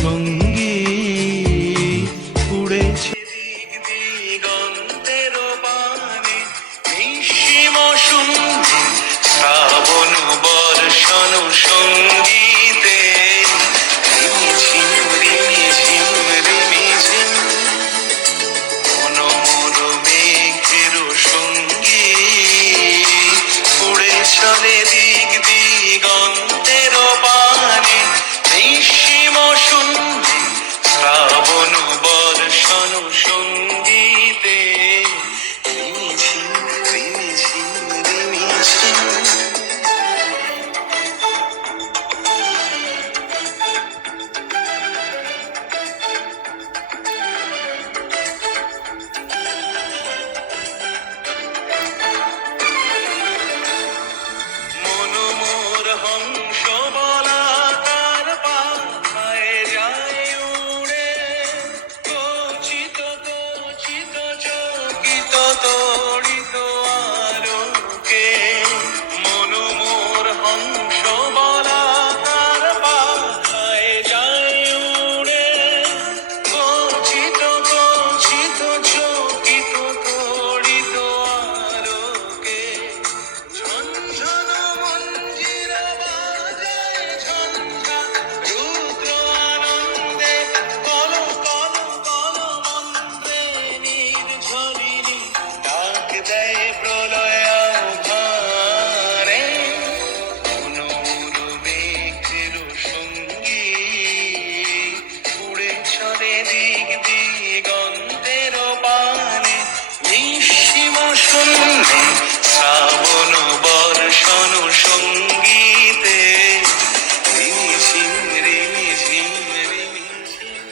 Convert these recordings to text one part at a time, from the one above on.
সঙ্গী উড়েছে দিক দিগন্তের পানে, নিঃসীম সন্ধি শ্রাবণ বর্ষণ সঙ্গীতে, রিমিঝিম রিমিঝিম রিমিঝিম মনোমর মেঘের সঙ্গী উড়ে চলে দিক দিগন্তের পানে, নিঃসীম সন্ধি শ্রাবণ বর্ষণ সঙ্গীতে, রিমিঝিম রিমিঝিম রিমিঝিম। মনোমোর হংস বলাকার পাখায় যায় উড়ে, কচিত কচিত চকিত তড়িত আলোকে। মনোমোর হংস বলাকার পাখায় যায় উড়ে, কচিত কচিত চকিত তড়িত আলোকে। ঝনঝন মঞ্জির বাজায় ঝঞ্ঝা, রুদ্র আনন্দে কল কল কল মন্ত্রে নির্ঝরিণী ডাক দেয় প্রলয় আহ্বানে। মনোর মেঘের সঙ্গী উড়ে চলে দিক দিগন্তের পানে, নিঃসীম সন্ধি শ্রাবণ বর্ষণ সঙ্গীতে, রিমিঝিম রিমিঝিম রিমিঝিম।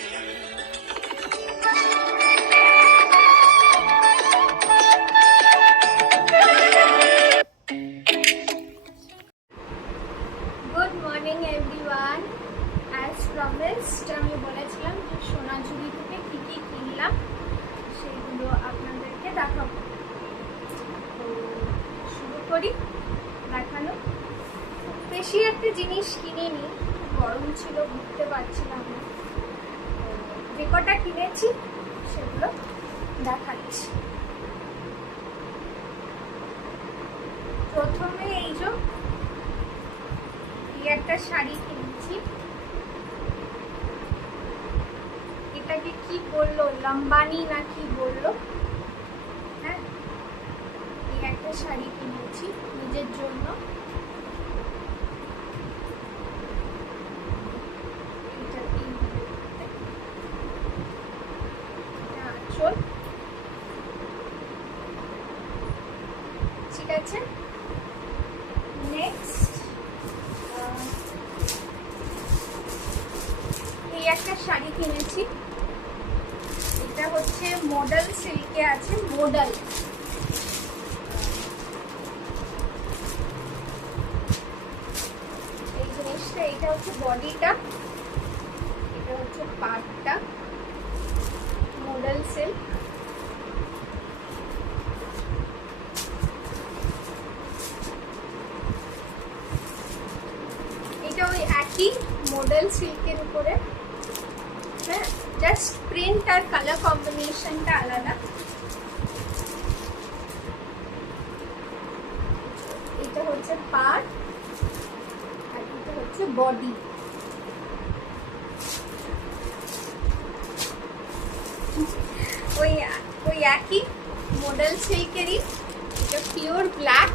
Good morning everyone. As promised আমি বলেছিলাম যে সোনাঝুরি থেকে কী কী কিনলাম সেগুলো আপনাদেরকে দেখাবো। তো শুরু করি দেখানো। বেশি একটা জিনিস কিনিনি, গরম ছিল, ঘুরতে পারছিলাম না। যে কটা কিনেছি সেগুলো দেখাচ্ছি। প্রথমে এই যে একটা শাড়ি কিনেছি। এটাকে কি বললো, লম্বানি না কি বললো, হ্যাঁ। এই একটা শাড়ি কিনেছি নিজের জন্য। এটা আঁচল, ঠিক আছে। নেক্সট এই একটা শাড়ি কিনেছি। এটা হচ্ছে মডেল সিল্কে আছে, মডেল। এই জিনিসটা, এটা হচ্ছে বডিটা, এটা হচ্ছে পাটটা, মডেল সিল্ক। এটা ওই একই মডেল সিল্কের উপরে, হ্যাঁ, জাস্ট প্রিন্ট আর কালার কম্বিনেশনটা আলাদা। এটা হচ্ছে পাট আর এটা হচ্ছে বডি। ওই একই মডেল সিল্কেরই, এটা পিওর ব্ল্যাক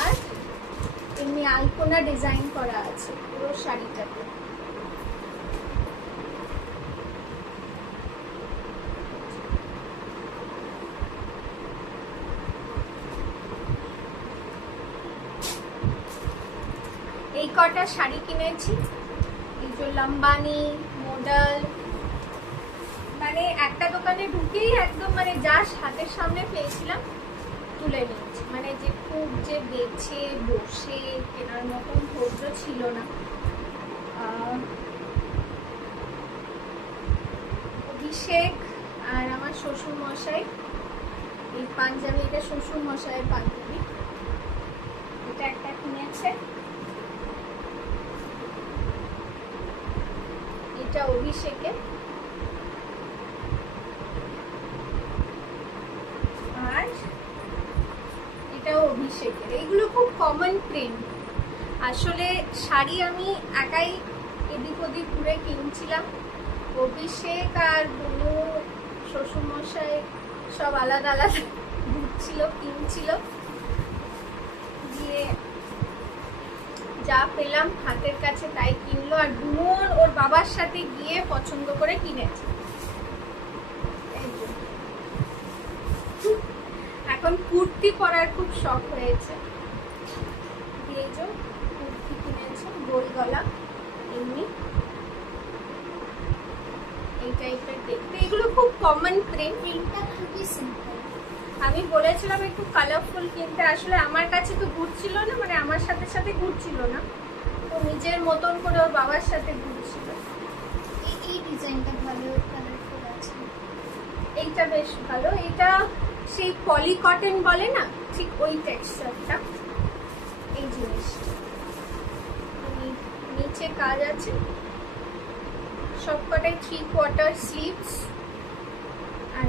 আর এমনি আলপনা ডিজাইন করা আছে পুরো শাড়িটাতে। এই কটা শাড়ি কিনেছি, এই যে লম্বানি, মডেল, মানে একটা দোকানে ঢুকেই একদম মানে যা হাতের সামনে পেয়েছিলাম তুলে নিয়েছি। মানে যে খুব যে বেছে বসে কেনার মতন ধৈর্য ছিল না। অভিষেক আর আমার শ্বশুর মশাই এই পাঞ্জাবি, এটা শ্বশুর মশাইয়ের পাঞ্জাবি, এটা একটা কিনেছে। এটা অভিষেকে, আর এটাও অভিষেকের। এইগুলো খুব কমন প্রিন্ট। আসলে শাড়ি আমি একাই এদিক ওদিক ঘুরে কিনছিলাম, অভিষেক আর বুনু শ্বশুরমশাই সব আলাদা আলাদা ঘুরছিল, কিনছিল, দিয়ে যা পেলাম হাতের কাছে তাই কিনলো। আর বুনু ওর বাবার সাথে গিয়ে পছন্দ করে কিনেছে। এখন কুর্তি পরার খুব শখ হয়েছে, দিয়ে যে কুর্তি কিনেছে গোল গলা, এমনি এই টাইপের দেখতে। এগুলো খুব কমন প্রিন্ট, প্রিন্টটা খুবই সিম্পল। আমি বলেছিলাম একটু কালারফুল কিনতে, আসলে আমার কাছে তো ঘুরছিল না, মানে আমার সাথে সাথে ঘুরছিল না, তো নিজের মতন করে ওর বাবার সাথে ঘুরছিল। এই ডিজাইনটা ভালো, কালারফুল আছে। এইটা বেশ ভালো, এটা সেই পলি কটন বলে না, ঠিক ওই টেক্সচারটা এই জিনিসটা। নিচে কাজ আছে, সবকটাই 3/4 স্লিভস। আর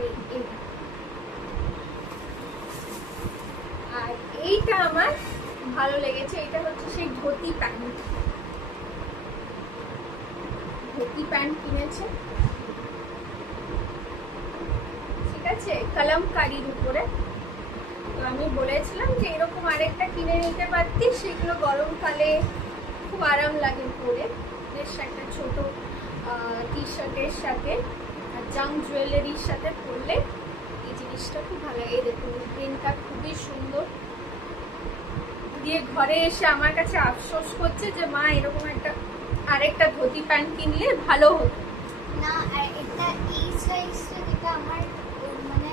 আর এইটা আমার ভালো লেগেছে, এটা হচ্ছে সেই ধুতি প্যান্ট। ধুতি প্যান্ট কিনেছে, ঠিক আছে, কলমকারীর উপরে। তো আমি বলেছিলাম যে এরকম আরেকটা কিনে নিতে পারতি, সেগুলো গরমকালে খুব আরাম লাগে পরে, বেশ একটা ছোট টি শার্টের সাথে আর জাং জুয়েলারির সাথে পরলে এই জিনিসটা খুব ভালো লাগে। দেখুন প্রিন্টটা খুবই সুন্দর। দিয়ে ঘরে এসে আমার কাছে আফসোস করছে যে মা এরকম একটা আরেকটা ধুতি প্যান্ট কিনলে ভালো হতো না। আর এটা এই সাইজটা যেটা আমার মানে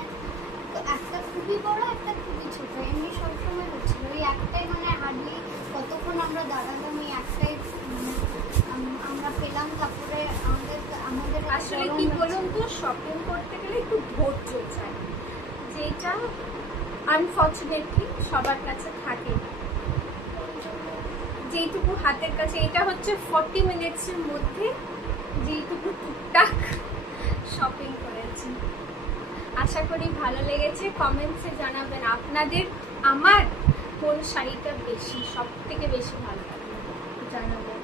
একটা খুবই বড়, একটা খুবই ছোট, এমনি সবসময় হচ্ছিল ওই একটাই, মানে হার্ডলি কতক্ষণ আমরা দাঁড়ালাম এই একটাই আমরা পেলাম। তারপরে আমাদের আসলে কি বলুন তো, শপিং করতে গেলে একটু ধৈর্য চাই, যেটা আনফর্চুনেটলি সবার কাছে থাকে। যেইটুকু হাতের কাছে, এটা হচ্ছে 40 মিনিটসের মধ্যে যেইটুকু টুকটাক শপিং করেছি। আশা করি ভালো লেগেছে। কমেন্টসে জানাবেন আপনাদের আমার কোন শাড়িটা বেশি, সব থেকে বেশি ভালো লাগে জানাবেন।